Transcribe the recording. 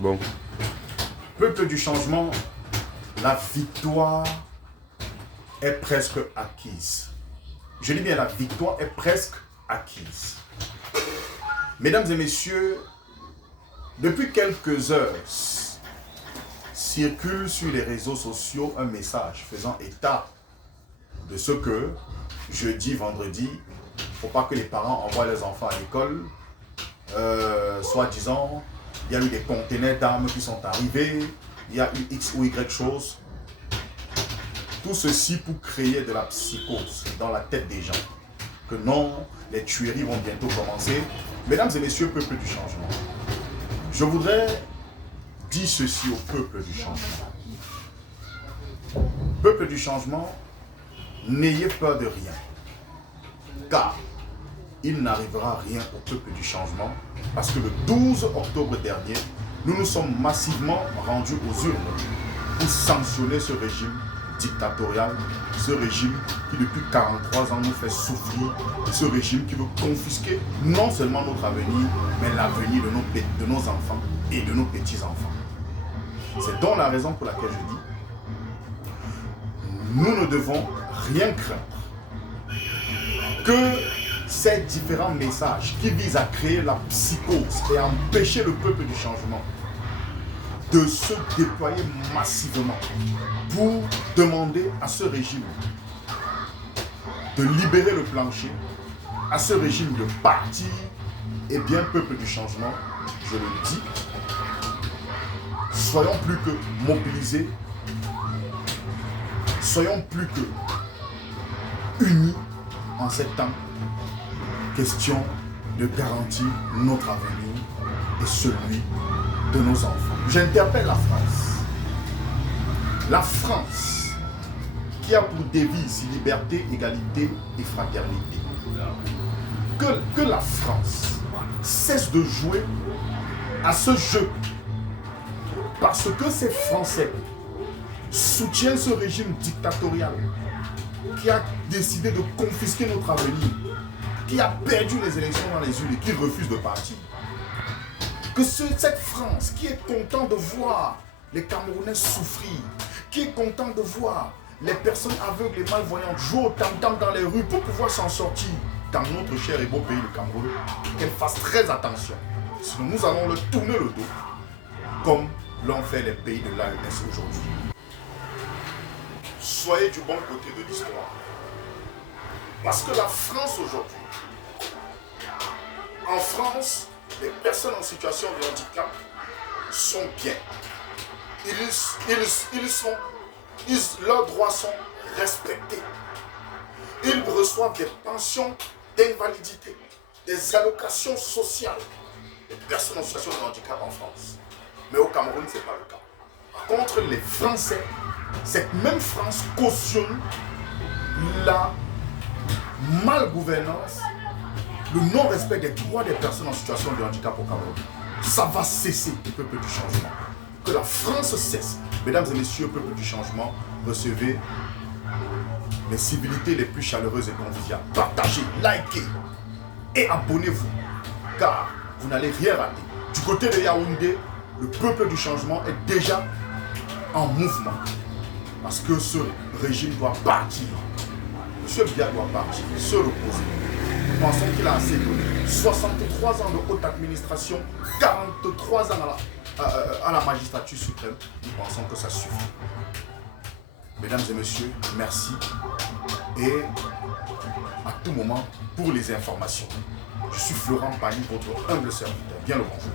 Bon. Peuple du changement, la victoire est presque acquise. Je dis bien, la victoire est presque acquise. Mesdames et messieurs, depuis quelques heures, circule sur les réseaux sociaux un message faisant état de ce que jeudi, vendredi, il ne faut pas que les parents envoient leurs enfants à l'école. Soi-disant, il y a eu des conteneurs d'armes qui sont arrivés, il y a eu X ou Y choses. Tout ceci pour créer de la psychose dans la tête des gens. Que non, les tueries vont bientôt commencer. Mesdames et messieurs, peuple du changement, je voudrais dire ceci au peuple du changement. Peuple du changement, n'ayez peur de rien. Car il n'arrivera rien au peuple du changement. Parce que le 12 octobre dernier, nous nous sommes massivement rendus aux urnes pour sanctionner ce régime dictatorial, ce régime qui depuis 43 ans nous fait souffrir, ce régime qui veut confisquer non seulement notre avenir, mais l'avenir de nos enfants et de nos petits-enfants. C'est donc la raison pour laquelle je dis, nous ne devons rien craindre que ces différents messages qui visent à créer la psychose et à empêcher le peuple du changement de se déployer massivement pour demander à ce régime de libérer le plancher, à ce régime de partir. Eh bien, peuple du changement, je le dis, soyons plus que mobilisés, soyons plus que unis en ces temps. Question de garantir notre avenir et celui de nos enfants. J'interpelle la France. La France qui a pour devise liberté, égalité et fraternité. Que la France cesse de jouer à ce jeu parce que ces Français soutiennent ce régime dictatorial qui a décidé de confisquer notre avenir, qui a perdu les élections dans les urnes et qui refuse de partir. Que cette France qui est content de voir les Camerounais souffrir, qui est content de voir les personnes aveugles et malvoyantes jouer au tam-tam dans les rues pour pouvoir s'en sortir dans notre cher et beau pays, le Cameroun, qu'elle fasse très attention. Sinon nous allons leur tourner le dos, comme l'ont fait les pays de l'AES aujourd'hui. Soyez du bon côté de l'histoire. Parce que la France aujourd'hui, en France, les personnes en situation de handicap sont bien. Leurs droits sont respectés. Ils reçoivent des pensions d'invalidité, des allocations sociales. Les personnes en situation de handicap en France. Mais au Cameroun, ce n'est pas le cas. Par contre, les Français, cette même France cautionne la malgouvernance, le non-respect des droits des personnes en situation de handicap au Cameroun. Ça va cesser, le peuple du changement. Que la France cesse. Mesdames et messieurs, peuple du changement, recevez les civilités les plus chaleureuses et conviviales. Partagez, likez et abonnez-vous, car vous n'allez rien rater. Du côté de Yaoundé, le peuple du changement est déjà en mouvement. Parce que ce régime doit partir. M. Biya doit partir, se reposer. Nous pensons qu'il a assez donné. 63 ans de haute administration, 43 ans à la magistrature suprême. Nous pensons que ça suffit. Mesdames et messieurs, merci. Et à tout moment, pour les informations, je suis Florent Pagny, votre humble serviteur. Bien le bonjour.